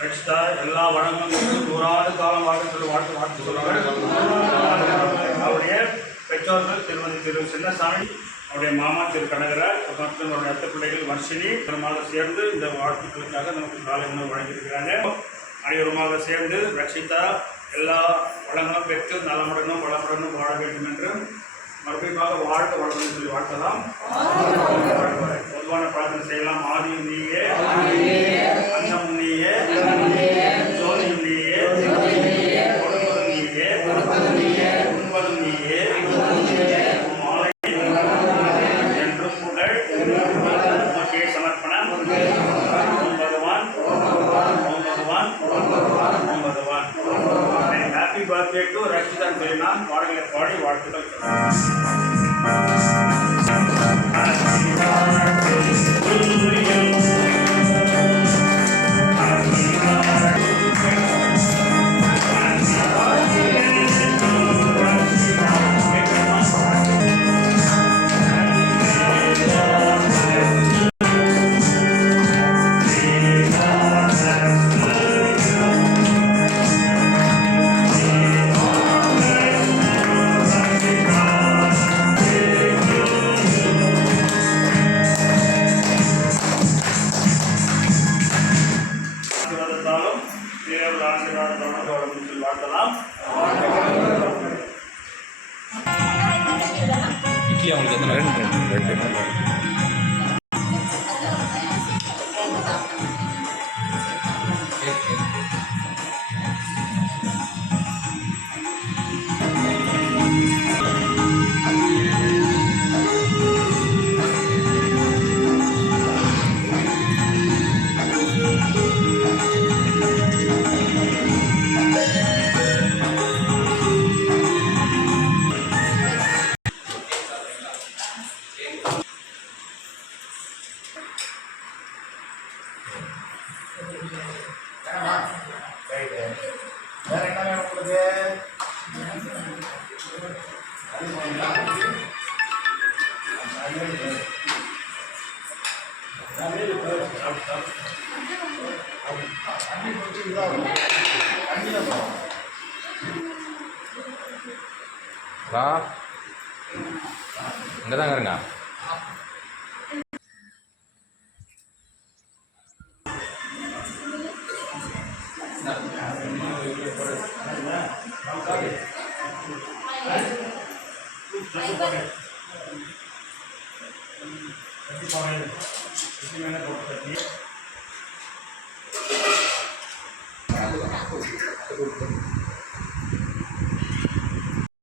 ரட்சிதா எல்லா வளங்களும் நூறாண்டு காலம் வாழும் சொல்லி வாழ்த்து சொல்லுவாங்க. அவருடைய பெற்றோர்கள் திரு சின்னசாமி, அவருடைய மாமா திரு கனகராஜ் மற்றும் அவருடைய அத்தை பிள்ளைகள் வர்ஷினி பெருமாக சேர்ந்து இந்த வாழ்த்துக்களுக்காக நமக்கு காலை உணவு வழங்கியிருக்கிறாங்க. அனைவருமாக சேர்ந்து ரட்சிதா எல்லா வளங்களும் பெற்று நலமுடனும் வளமுடனும் வாழ வேண்டும் என்று மறுபடியும் வாழ்க்கை வளர்ந்து சொல்லி வாழ்த்தலாம். பொதுவான பிரார்த்தனை செய்யலாம். ஆதியும் நீயே, அந்தமும் நீயே, ஜோதியும் நீயே, கொடுப்பதும் நீயே, உண்பதும் நீயே, மாலை என்றும் புகழ் உமக்கே சமர்ப்பணம். பகவான் ஹாப்பி பர்த்டே டு ரட்சிதா சொல்லி நான் பாடலை பாடி வாழ்த்துக்கள். இட்லி அவங்களுக்கு ரெண்டு வா இங்கே தாங்க இருங்க. கண்டிப்பாக